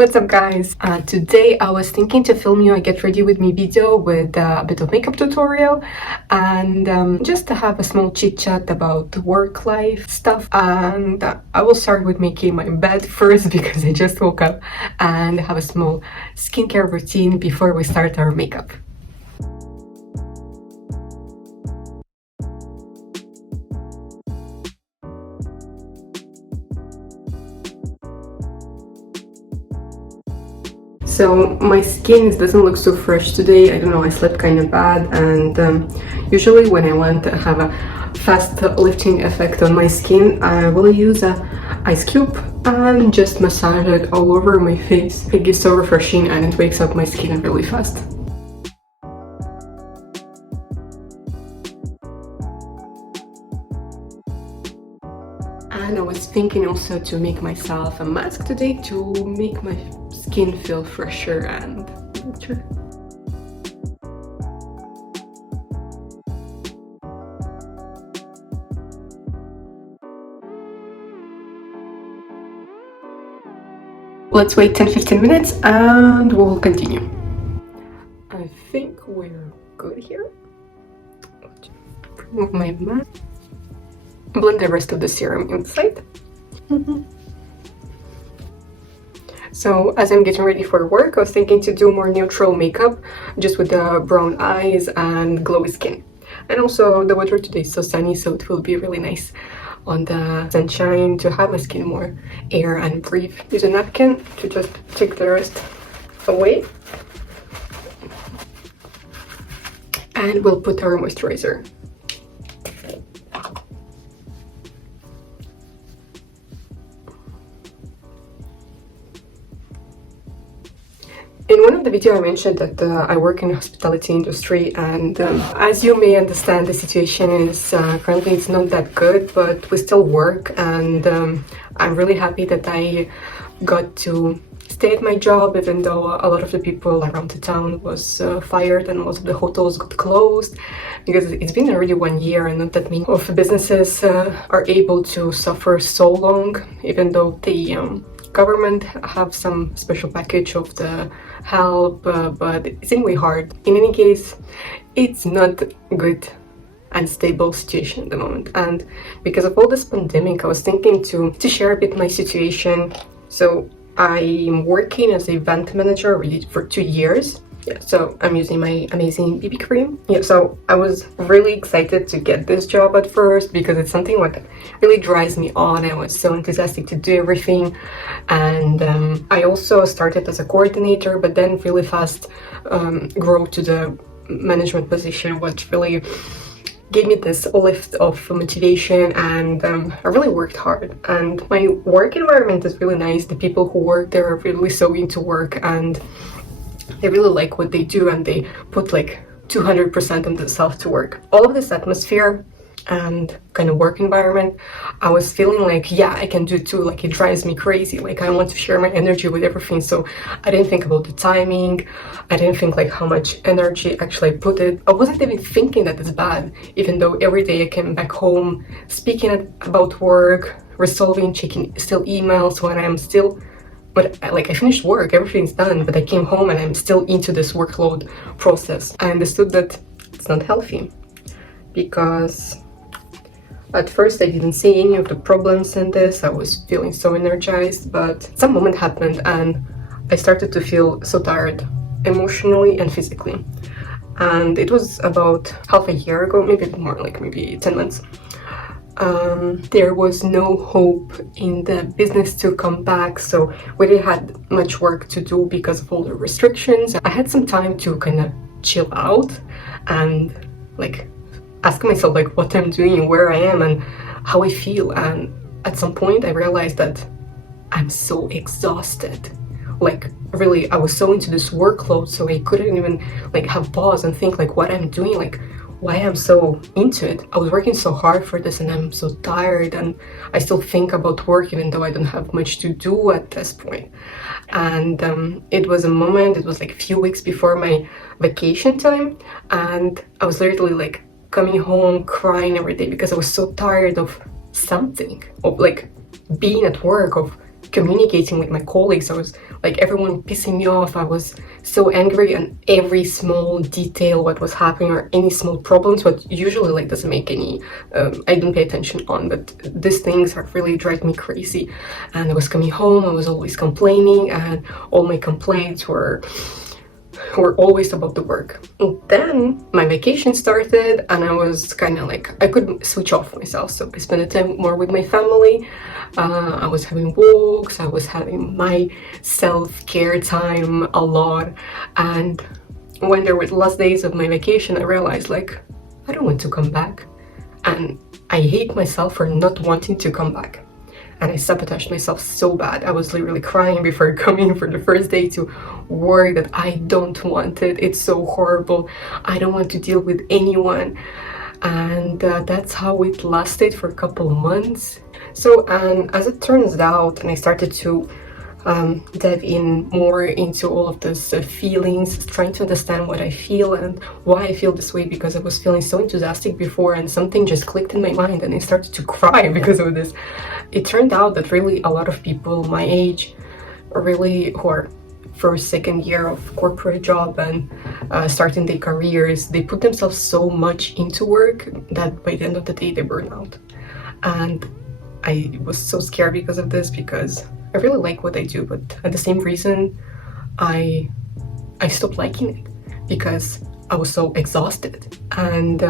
What's up guys? Today I was thinking to film you a get ready with me video with a bit of makeup tutorial and just to have a small chit chat about work life stuff. And I will start with making my bed first because I just woke up and have a small skincare routine before we start our makeup. So my skin doesn't look so fresh today. I don't know, I slept kind of bad, and usually when I want to have a fast lifting effect on my skin, I will use a ice cube and just massage it all over my face. It gives so refreshing and it wakes up my skin really fast. And I was thinking also to make myself a mask today to make my skin feel fresher and better. Let's wait 10-15 minutes and we'll continue. I think we're good here. Remove my mask. Blend the rest of the serum inside. So as I'm getting ready for work, I was thinking to do more neutral makeup, just with the brown eyes and glowy skin. And also the weather today is so sunny, so it will be really nice on the sunshine to have my skin more air and breathe. Use a napkin to just take the rest away. And we'll put our moisturizer. In one of the videos I mentioned that I work in the hospitality industry, and as you may understand, the situation is currently it's not that good, but we still work, and I'm really happy that I got to stay at my job even though a lot of the people around the town was fired and a lot of the hotels got closed, because it's been already 1 year and not that many of the businesses are able to suffer so long, even though the government have some special package of the help, but it's anyway hard. In any case, it's not good and stable situation at the moment, and because of all this pandemic, I was thinking to share a bit my situation. So I'm working as a event manager already for 2 years. Yeah, so I'm using my amazing BB cream. Yeah, so I was really excited to get this job at first because it's something that really drives me on. I was so enthusiastic to do everything, and I also started as a coordinator, but then really fast grew to the management position, which really gave me this lift of motivation, and I really worked hard. And my work environment is really nice. The people who work there are really so into work, and they really like what they do, and they put like 200% of themselves to work. All of this atmosphere and kind of work environment, I was feeling like, yeah, I can do it too. Like, it drives me crazy. Like, I want to share my energy with everything. So I didn't think about the timing. I didn't think like how much energy actually I put it. I wasn't even thinking that it's bad, even though every day I came back home speaking about work, resolving, checking still emails when I'm still. But I finished work, everything's done, but I came home and I'm still into this workload process. I understood that it's not healthy, because at first I didn't see any of the problems in this. I was feeling so energized, but some moment happened and I started to feel so tired, emotionally and physically. And it was about half a year ago, maybe a bit more, like maybe 10 months. There was no hope in the business to come back, so we didn't have much work to do because of all the restrictions. I had some time to kind of chill out and like ask myself like what I'm doing, where I am, and how I feel. And at some point I realized that I'm so exhausted. Like, really, I was so into this workload, so I couldn't even like have pause and think like what I'm doing, like why I'm so into it. I was working so hard for this and I'm so tired, and I still think about work even though I don't have much to do at this point. And it was a moment, it was like a few weeks before my vacation time, and I was literally like coming home crying every day because I was so tired of something, of like being at work, of communicating with my colleagues. I was like, everyone pissing me off. I was so angry, and every small detail what was happening, or any small problems what usually like doesn't make any I don't pay attention on, but these things are really drive me crazy. And I was coming home, I was always complaining, and all my complaints were always about the work. And then my vacation started, and I was kind of like, I could switch off myself, so I spent the time more with my family. I was having walks, I was having my self-care time a lot. And when there were the last days of my vacation, I realized like, I don't want to come back, and I hate myself for not wanting to come back. And I sabotaged myself so bad. I was literally crying before coming for the first day to work that I don't want it. It's so horrible. I don't want to deal with anyone. And that's how it lasted for a couple of months. So, and as it turns out, and I started to dive in more into all of those feelings, trying to understand what I feel and why I feel this way, because I was feeling so enthusiastic before, and something just clicked in my mind and I started to cry because of this. It turned out that really a lot of people my age, really who are first, second year of corporate job and starting their careers, they put themselves so much into work that by the end of the day they burn out. And I was so scared because of this, because I really like what I do, but at the same reason I stopped liking it, because I was so exhausted. And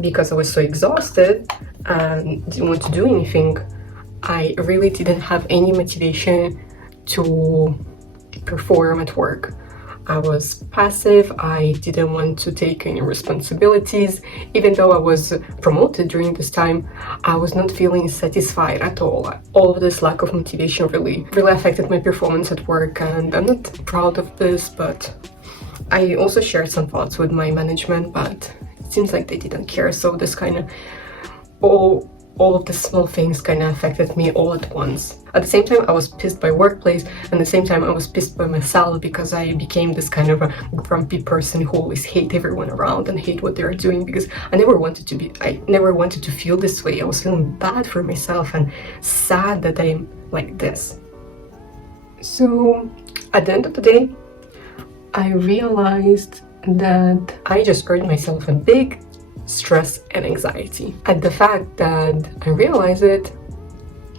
because I was so exhausted and didn't want to do anything, I really didn't have any motivation to perform at work. I was passive, I didn't want to take any responsibilities. Even though I was promoted during this time, I was not feeling satisfied at all. All of this lack of motivation really affected my performance at work, and I'm not proud of this, but I also shared some thoughts with my management, but it seems like they didn't care. So this kind of all of the small things kind of affected me all at once. At the same time, I was pissed by workplace, and at the same time I was pissed by myself, because I became this kind of a grumpy person who always hate everyone around and hate what they're doing, because I never wanted to feel this way. I was feeling bad for myself and sad that I'm like this. So at the end of the day, I realized that I just earned myself a big stress and anxiety. And the fact that I realized it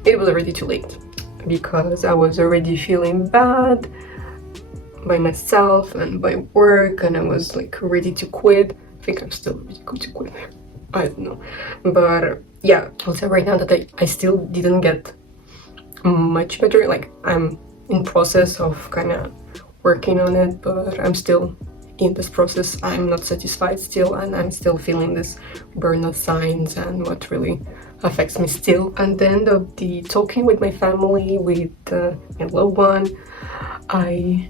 was already too late, because I was already feeling bad by myself and by work, and I was like ready to quit. I think I'm still ready to quit. I don't know, but yeah, I'll say right now that I still didn't get much better. Like, I'm in process of kind of working on it, but I'm still in this process. I'm not satisfied still, and I'm still feeling this burnout signs and what really affects me still. And then the talking with my family, with my loved one, I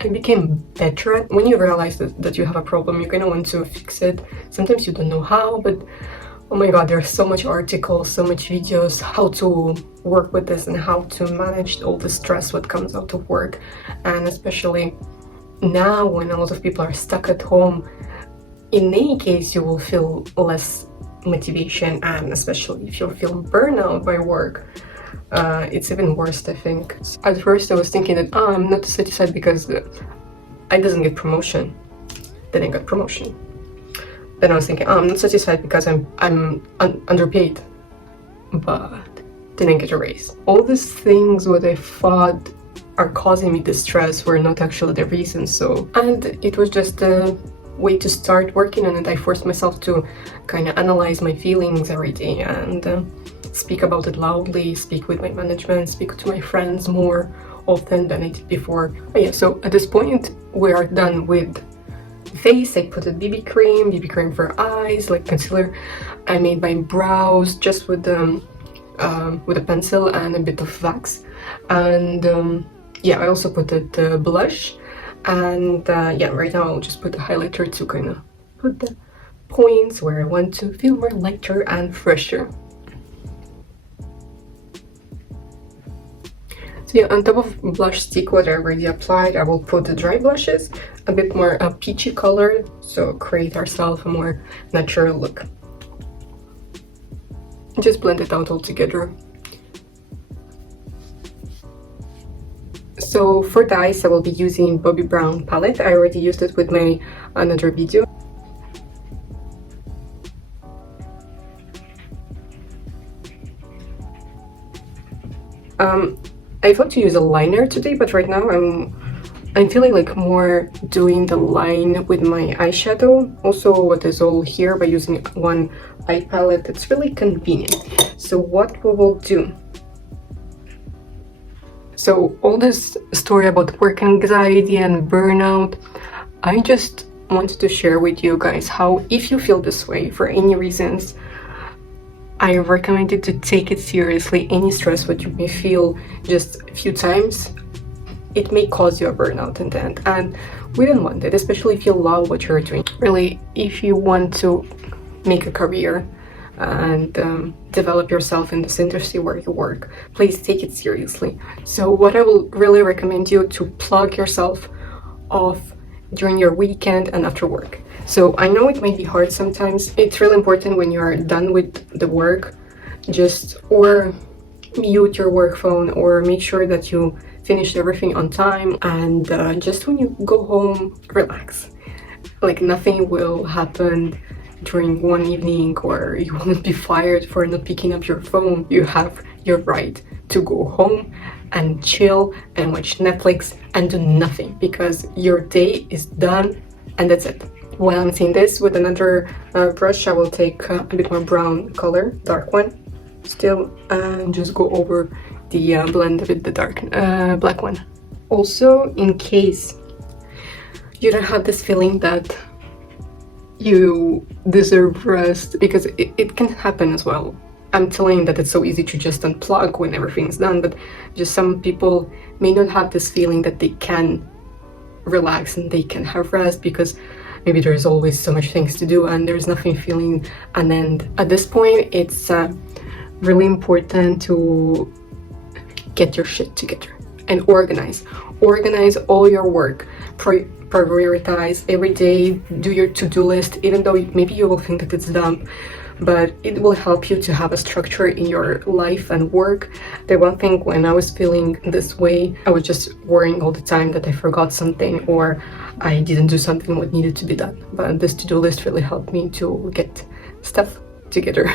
became better at. When you realize that you have a problem, you kind of want to fix it. Sometimes you don't know how, but oh my god, there's so much articles, so much videos how to work with this and how to manage all the stress what comes out of work. And especially now, when a lot of people are stuck at home, in any case you will feel less motivation, and especially if you're feeling burnout by work, it's even worse, I think. At first I was thinking that I'm not satisfied because I didn't get promotion. Then I got promotion. Then I was thinking, I'm not satisfied because I'm underpaid, but didn't get a raise. All these things what I thought are causing me the stress were not actually the reason. So, and it was just a way to start working on it. I forced myself to kind of analyze my feelings every day and speak about it loudly, speak with my management, speak to my friends more often than I did before. But yeah, so at this point we are done with face. I put a BB cream for eyes, like concealer. I made my brows just with a pencil and a bit of wax, and yeah, I also put the blush, and yeah, right now I'll just put a highlighter to kind of put the points where I want to feel more lighter and fresher. So yeah, on top of blush stick what I already applied, I will put the dry blushes, a bit more peachy color, so create ourselves a more natural look. Just blend it out all together. So for the eyes, I will be using Bobbi Brown palette. I already used it with my another video. I thought to use a liner today, but right now I'm feeling like more doing the line with my eyeshadow. Also, what is all here by using one eye palette. It's really convenient. So what we will do. So all this story about work anxiety and burnout, I just wanted to share with you guys how, if you feel this way for any reasons, I recommend you to take it seriously. Any stress what you may feel just a few times, it may cause you a burnout in the end, and we don't want it, especially if you love what you're doing. Really, if you want to make a career and develop yourself in this industry where you work, please take it seriously. So what I will really recommend you to plug yourself off during your weekend and after work. So I know it might be hard sometimes. It's really important when you're done with the work, just or mute your work phone or make sure that you finished everything on time, and just when you go home, relax. Like nothing will happen during one evening, or you won't be fired for not picking up your phone. You have your right to go home and chill and watch Netflix and do nothing, because your day is done and that's it. While I'm saying this, with another brush, I will take a bit more brown color, dark one still, and just go over the blend with the dark black one. Also, in case you don't have this feeling that you deserve rest, because it can happen as well. I'm telling you that it's so easy to just unplug when everything's done, but just some people may not have this feeling that they can relax and they can have rest, because maybe there's always so much things to do and there's nothing feeling an end. At this point, it's really important to get your shit together and organize all your work. Prioritize every day, do your to-do list, even though maybe you will think that it's dumb, but it will help you to have a structure in your life and work. The one thing, when I was feeling this way, I was just worrying all the time that I forgot something or I didn't do something what needed to be done. But this to-do list really helped me to get stuff together.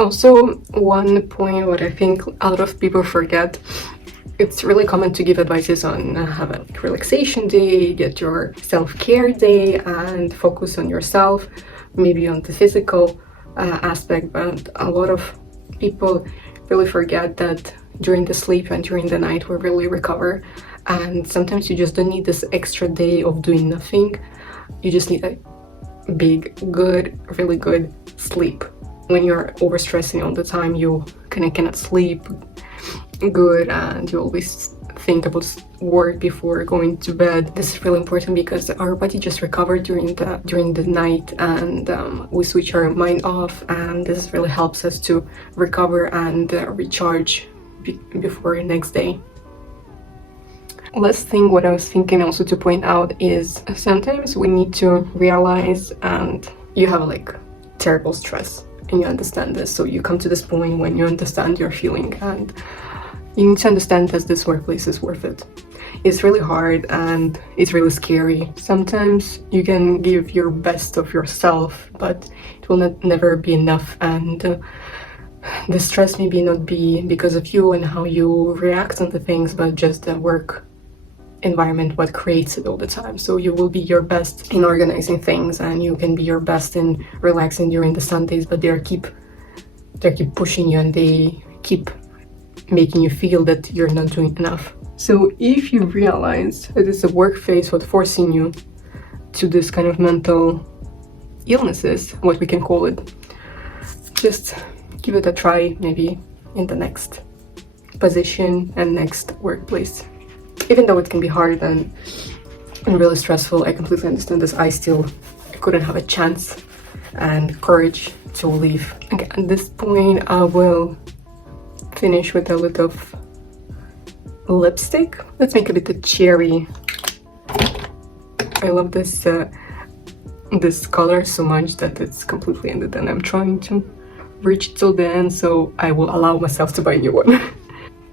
Also, one point what I think a lot of people forget, it's really common to give advices on have a relaxation day, get your self-care day, and focus on yourself, maybe on the physical aspect, but a lot of people really forget that during the sleep and during the night we really recover, and sometimes you just don't need this extra day of doing nothing. You just need a big, good, really good sleep. When you're overstressing all the time, you cannot sleep good, and you always think about work before going to bed. This is really important because our body just recovers during the night, and we switch our mind off, and this really helps us to recover and recharge before the next day. Last thing what I was thinking also to point out is sometimes we need to realize, and you have like terrible stress and you understand this, so you come to this point when you understand your feeling, and you need to understand that this workplace is worth it. It's really hard and it's really scary. Sometimes you can give your best of yourself, but it will never be enough, and the stress maybe not be because of you and how you react on the things, but just the work environment what creates it all the time. So you will be your best in organizing things, and you can be your best in relaxing during the Sundays, but they keep pushing you, and they keep making you feel that you're not doing enough. So if you realize that it's a work phase what forcing you to this kind of mental illnesses, what we can call it, just give it a try, maybe in the next position and next workplace. Even though it can be hard and really stressful, I completely understand this. I couldn't have a chance and courage to leave. Okay, at this point I will finish with a little of lipstick. Let's make a bit of cherry. I love this this color so much that it's completely ended, and I'm trying to reach till the end, so I will allow myself to buy a new one.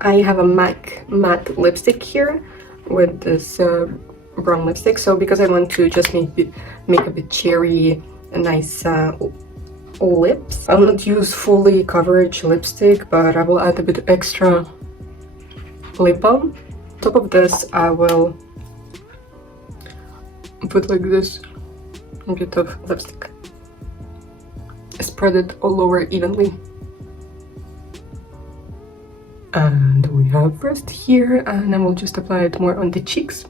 I have a MAC matte lipstick here with this brown lipstick, so because I want to just make a bit cherry, a nice lips. I'll not use fully coverage lipstick, but I will add a bit extra lip balm. On top of this, I will put like this a bit of lipstick. Spread it all over evenly. And we have rest here, and I will just apply it more on the cheeks.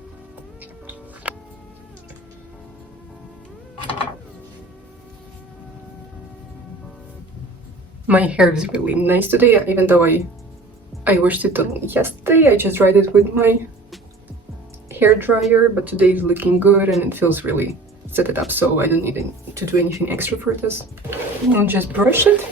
My hair is really nice today, even though I washed it yesterday. I just dried it with my hair dryer, but today is looking good and it feels really set it up, so I don't need to do anything extra for this. I'll just brush it.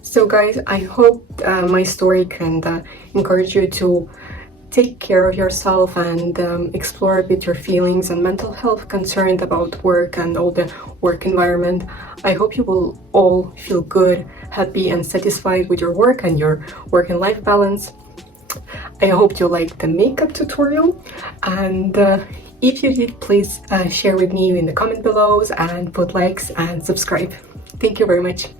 So guys, I hope my story can encourage you to take care of yourself and explore a bit your feelings and mental health concerned about work and all the work environment. I hope you will all feel good, happy and satisfied with your work and your work and life balance. I hope you liked the makeup tutorial, and if you did, please share with me in the comment below and put likes and subscribe. Thank you very much.